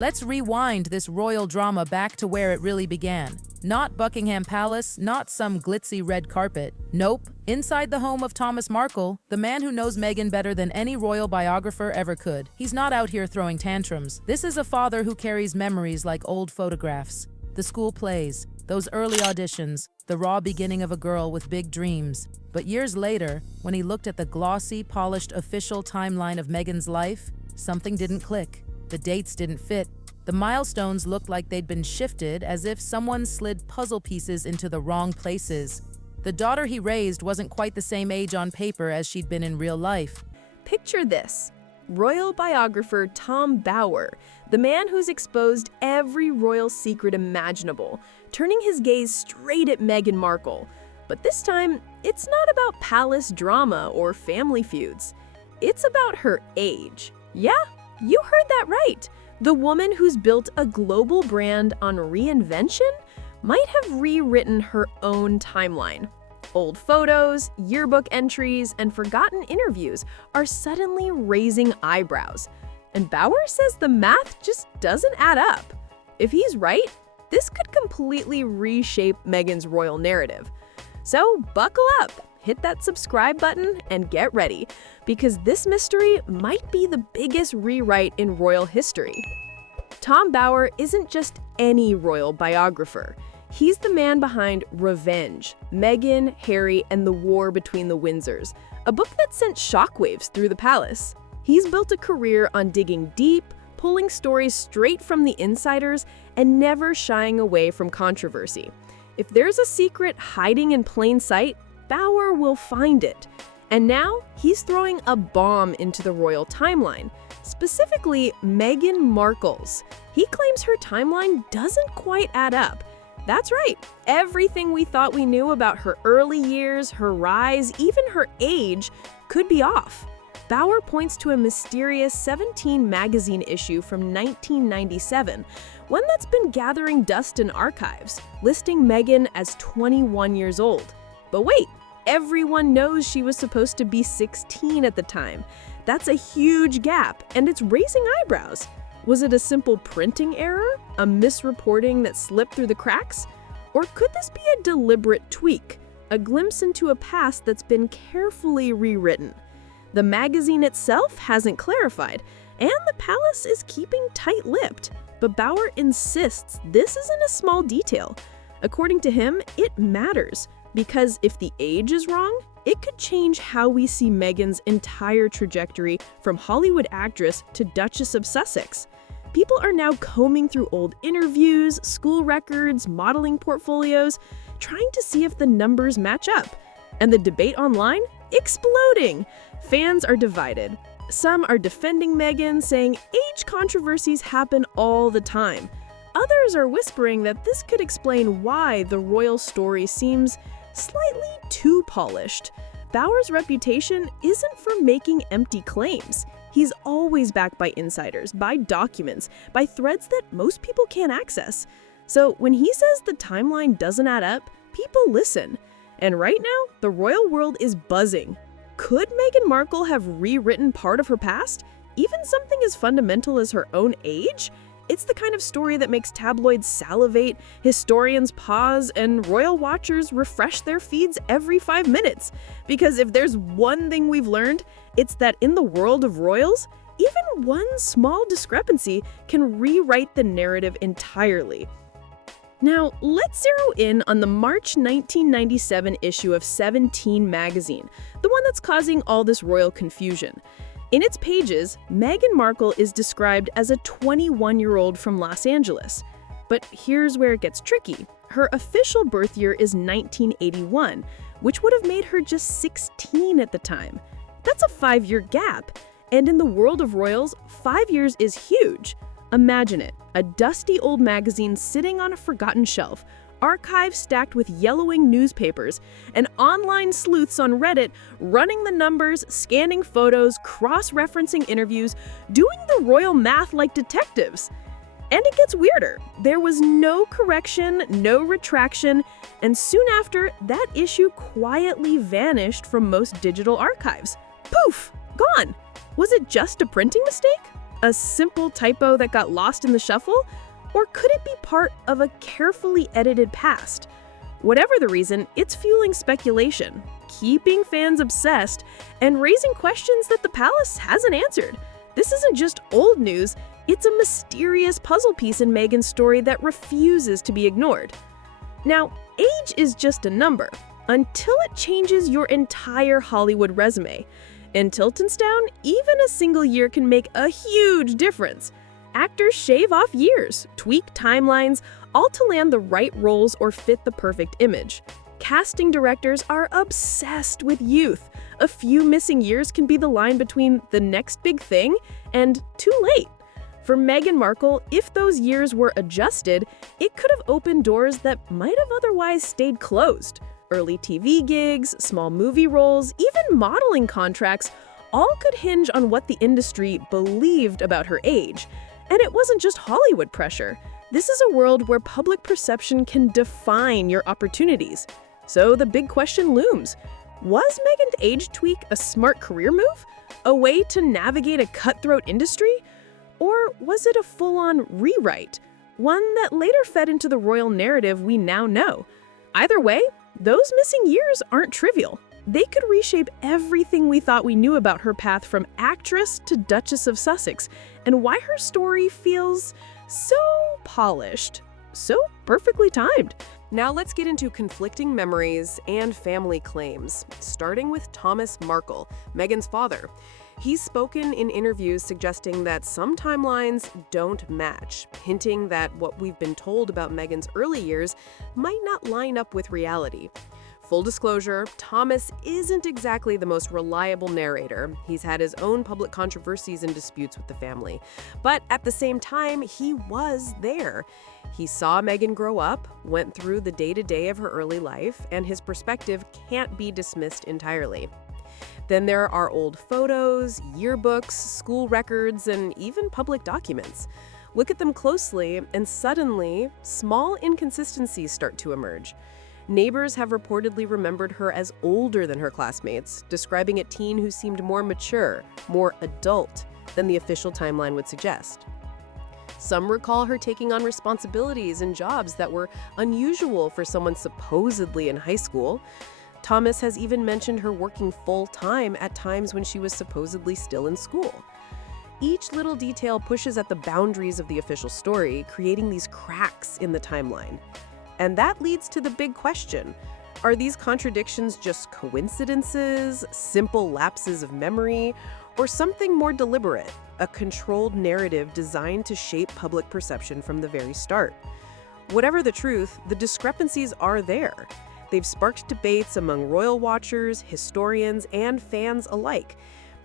Let's rewind this royal drama back to where it really began. Not Buckingham Palace, not some glitzy red carpet. Nope, inside the home of Thomas Markle, the man who knows Meghan better than any royal biographer ever could. He's not out here throwing tantrums. This is a father who carries memories like old photographs. The school plays, those early auditions, the raw beginning of a girl with big dreams. But years later, when he looked at the glossy, polished official timeline of Meghan's life, something didn't click. The dates didn't fit. The milestones looked like they'd been shifted, as if someone slid puzzle pieces into the wrong places. The daughter he raised wasn't quite the same age on paper as she'd been in real life. Picture this. Royal biographer Tom Bower, the man who's exposed every royal secret imaginable, turning his gaze straight at Meghan Markle. But this time, it's not about palace drama or family feuds. It's about her age. Yeah, you heard that right. The woman who's built a global brand on reinvention might have rewritten her own timeline. Old photos, yearbook entries, and forgotten interviews are suddenly raising eyebrows. And Bower says the math just doesn't add up. If he's right, this could completely reshape Meghan's royal narrative. So buckle up, hit that subscribe button, and get ready, because this mystery might be the biggest rewrite in royal history. Tom Bower isn't just any royal biographer. He's the man behind Revenge, Meghan, Harry, and the War Between the Windsors, a book that sent shockwaves through the palace. He's built a career on digging deep, pulling stories straight from the insiders, and never shying away from controversy. If there's a secret hiding in plain sight, Bower will find it. And now, he's throwing a bomb into the royal timeline, specifically Meghan Markle's. He claims her timeline doesn't quite add up. That's right, everything we thought we knew about her early years, her rise, even her age, could be off. Bower points to a mysterious 17 magazine issue from 1997, one that's been gathering dust in archives, listing Meghan as 21 years old. But wait, everyone knows she was supposed to be 16 at the time. That's a huge gap, and it's raising eyebrows. Was it a simple printing error? A misreporting that slipped through the cracks? Or could this be a deliberate tweak? A glimpse into a past that's been carefully rewritten? The magazine itself hasn't clarified, and the palace is keeping tight-lipped. But Bower insists this isn't a small detail. According to him, it matters, because if the age is wrong, it could change how we see Meghan's entire trajectory from Hollywood actress to Duchess of Sussex. People are now combing through old interviews, school records, modeling portfolios, trying to see if the numbers match up. And the debate online? Exploding! Fans are divided. Some are defending Meghan, saying age controversies happen all the time. Others are whispering that this could explain why the royal story seems slightly too polished. Bower's reputation isn't for making empty claims. He's always backed by insiders, by documents, by threads that most people can't access. So when he says the timeline doesn't add up, people listen. And right now, the royal world is buzzing. Could Meghan Markle have rewritten part of her past? Even something as fundamental as her own age? It's the kind of story that makes tabloids salivate, historians pause, and royal watchers refresh their feeds every 5 minutes. Because if there's one thing we've learned, it's that in the world of royals, even one small discrepancy can rewrite the narrative entirely. Now, let's zero in on the March 1997 issue of 17 magazine, the one that's causing all this royal confusion. In its pages, Meghan Markle is described as a 21-year-old from Los Angeles. But here's where it gets tricky. Her official birth year is 1981, which would have made her just 16 at the time. That's a 5-year gap. And in the world of royals, 5 years is huge. Imagine it, a dusty old magazine sitting on a forgotten shelf, archives stacked with yellowing newspapers, and online sleuths on Reddit running the numbers, scanning photos, cross-referencing interviews, doing the royal math like detectives. And it gets weirder. There was no correction, no retraction, and soon after, that issue quietly vanished from most digital archives. Poof! Gone! Was it just a printing mistake? A simple typo that got lost in the shuffle? Or could it be part of a carefully edited past? Whatever the reason, it's fueling speculation, keeping fans obsessed, and raising questions that the palace hasn't answered. This isn't just old news, it's a mysterious puzzle piece in Meghan's story that refuses to be ignored. Now, age is just a number, until it changes your entire Hollywood resume. In Tiltonstown, even a single year can make a huge difference. Actors shave off years, tweak timelines, all to land the right roles or fit the perfect image. Casting directors are obsessed with youth. A few missing years can be the line between the next big thing and too late. For Meghan Markle, if those years were adjusted, it could have opened doors that might have otherwise stayed closed. Early TV gigs, small movie roles, even modeling contracts, all could hinge on what the industry believed about her age. And it wasn't just Hollywood pressure. This is a world where public perception can define your opportunities. So the big question looms. Was Meghan's age tweak a smart career move? A way to navigate a cutthroat industry? Or was it a full-on rewrite? One that later fed into the royal narrative we now know. Either way, those missing years aren't trivial. They could reshape everything we thought we knew about her path from actress to Duchess of Sussex, and why her story feels so polished, so perfectly timed. Now let's get into conflicting memories and family claims, starting with Thomas Markle, Meghan's father. He's spoken in interviews suggesting that some timelines don't match, hinting that what we've been told about Meghan's early years might not line up with reality. Full disclosure, Thomas isn't exactly the most reliable narrator. He's had his own public controversies and disputes with the family. But at the same time, he was there. He saw Meghan grow up, went through the day-to-day of her early life, and his perspective can't be dismissed entirely. Then there are old photos, yearbooks, school records, and even public documents. Look at them closely, and suddenly, small inconsistencies start to emerge. Neighbors have reportedly remembered her as older than her classmates, describing a teen who seemed more mature, more adult than the official timeline would suggest. Some recall her taking on responsibilities and jobs that were unusual for someone supposedly in high school. Thomas has even mentioned her working full-time at times when she was supposedly still in school. Each little detail pushes at the boundaries of the official story, creating these cracks in the timeline. And that leads to the big question. Are these contradictions just coincidences, simple lapses of memory, or something more deliberate, a controlled narrative designed to shape public perception from the very start? Whatever the truth, the discrepancies are there. They've sparked debates among royal watchers, historians, and fans alike.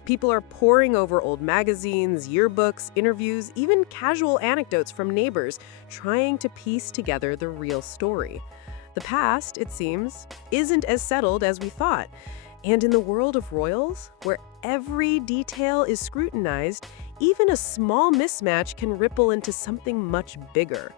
People are poring over old magazines, yearbooks, interviews, even casual anecdotes from neighbors, trying to piece together the real story. The past, it seems, isn't as settled as we thought. And in the world of royals, where every detail is scrutinized, even a small mismatch can ripple into something much bigger.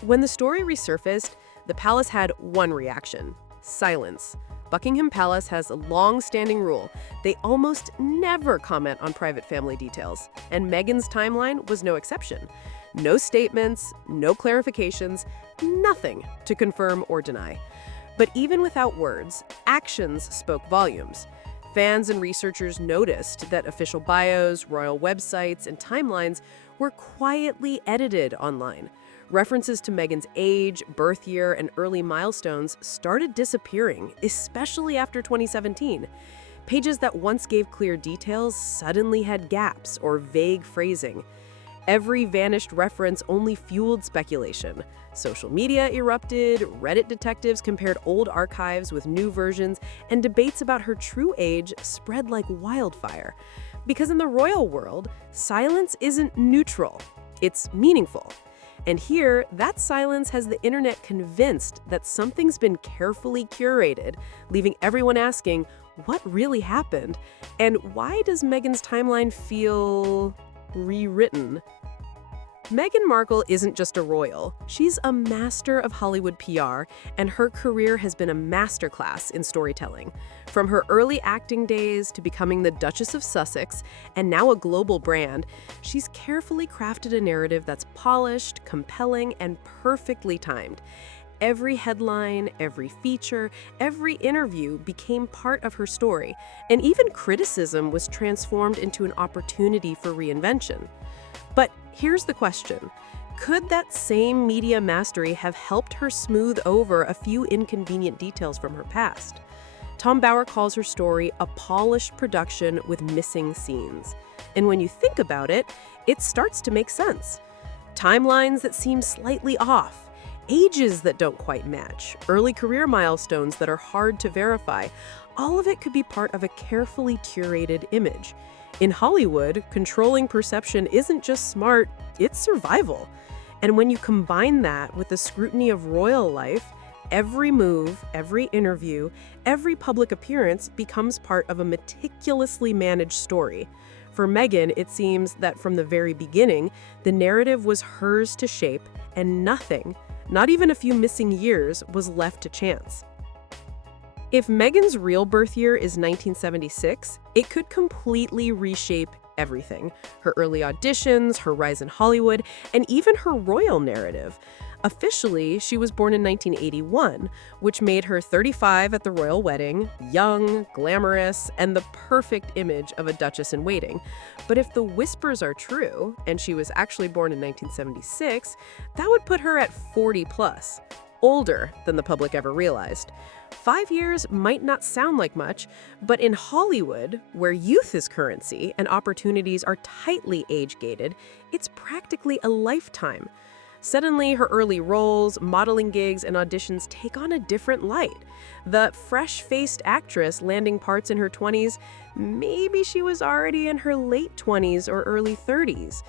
When the story resurfaced, the palace had one reaction: silence. Buckingham Palace has a long-standing rule. They almost never comment on private family details, and Meghan's timeline was no exception. No statements, no clarifications, nothing to confirm or deny. But even without words, actions spoke volumes. Fans and researchers noticed that official bios, royal websites, and timelines were quietly edited online. References to Meghan's age, birth year, and early milestones started disappearing, especially after 2017. Pages that once gave clear details suddenly had gaps or vague phrasing. Every vanished reference only fueled speculation. Social media erupted, Reddit detectives compared old archives with new versions, and debates about her true age spread like wildfire. Because in the royal world, silence isn't neutral, it's meaningful. And here, that silence has the internet convinced that something's been carefully curated, leaving everyone asking, what really happened? And why does Meghan's timeline feel rewritten? Meghan Markle isn't just a royal. She's a master of Hollywood PR, and her career has been a masterclass in storytelling. From her early acting days to becoming the Duchess of Sussex, and now a global brand, she's carefully crafted a narrative that's polished, compelling, and perfectly timed. Every headline, every feature, every interview became part of her story, and even criticism was transformed into an opportunity for reinvention. But here's the question. Could that same media mastery have helped her smooth over a few inconvenient details from her past? Tom Bower calls her story a polished production with missing scenes. And when you think about it, it starts to make sense. Timelines that seem slightly off, ages that don't quite match, early career milestones that are hard to verify, all of it could be part of a carefully curated image. In Hollywood, controlling perception isn't just smart, it's survival. And when you combine that with the scrutiny of royal life, every move, every interview, every public appearance becomes part of a meticulously managed story. For Meghan, it seems that from the very beginning, the narrative was hers to shape, and nothing, not even a few missing years, was left to chance. If Meghan's real birth year is 1976, it could completely reshape everything. Her early auditions, her rise in Hollywood, and even her royal narrative. Officially, she was born in 1981, which made her 35 at the royal wedding, young, glamorous, and the perfect image of a duchess in waiting. But if the whispers are true, and she was actually born in 1976, that would put her at 40 plus, older than the public ever realized. 5 years might not sound like much, but in Hollywood, where youth is currency and opportunities are tightly age-gated, it's practically a lifetime. Suddenly, her early roles, modeling gigs, and auditions take on a different light. The fresh-faced actress landing parts in her 20s, maybe she was already in her late 20s or early 30s.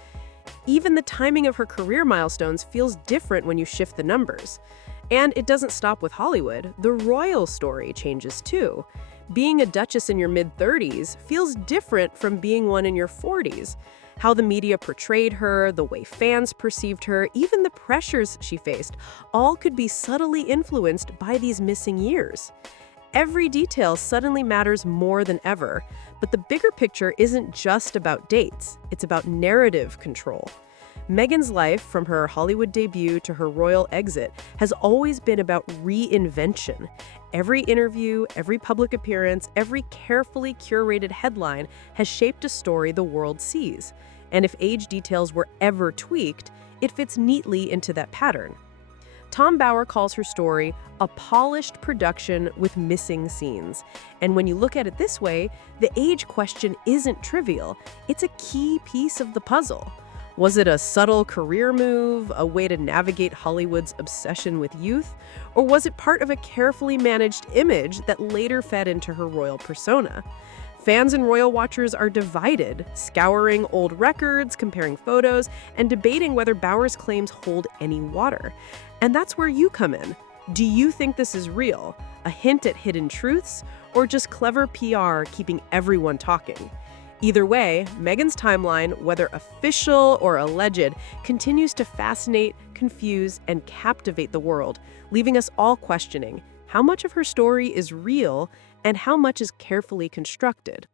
Even the timing of her career milestones feels different when you shift the numbers. And it doesn't stop with Hollywood. The royal story changes too. Being a duchess in your mid-30s feels different from being one in your 40s. How the media portrayed her, the way fans perceived her, even the pressures she faced, all could be subtly influenced by these missing years. Every detail suddenly matters more than ever, but the bigger picture isn't just about dates, it's about narrative control. Meghan's life, from her Hollywood debut to her royal exit, has always been about reinvention. Every interview, every public appearance, every carefully curated headline has shaped a story the world sees. And if age details were ever tweaked, it fits neatly into that pattern. Tom Bower calls her story a polished production with missing scenes. And when you look at it this way, the age question isn't trivial. It's a key piece of the puzzle. Was it a subtle career move, a way to navigate Hollywood's obsession with youth? Or was it part of a carefully managed image that later fed into her royal persona? Fans and royal watchers are divided, scouring old records, comparing photos, and debating whether Bower's claims hold any water. And that's where you come in. Do you think this is real, a hint at hidden truths, or just clever PR keeping everyone talking? Either way, Meghan's timeline, whether official or alleged, continues to fascinate, confuse, and captivate the world, leaving us all questioning how much of her story is real and how much is carefully constructed.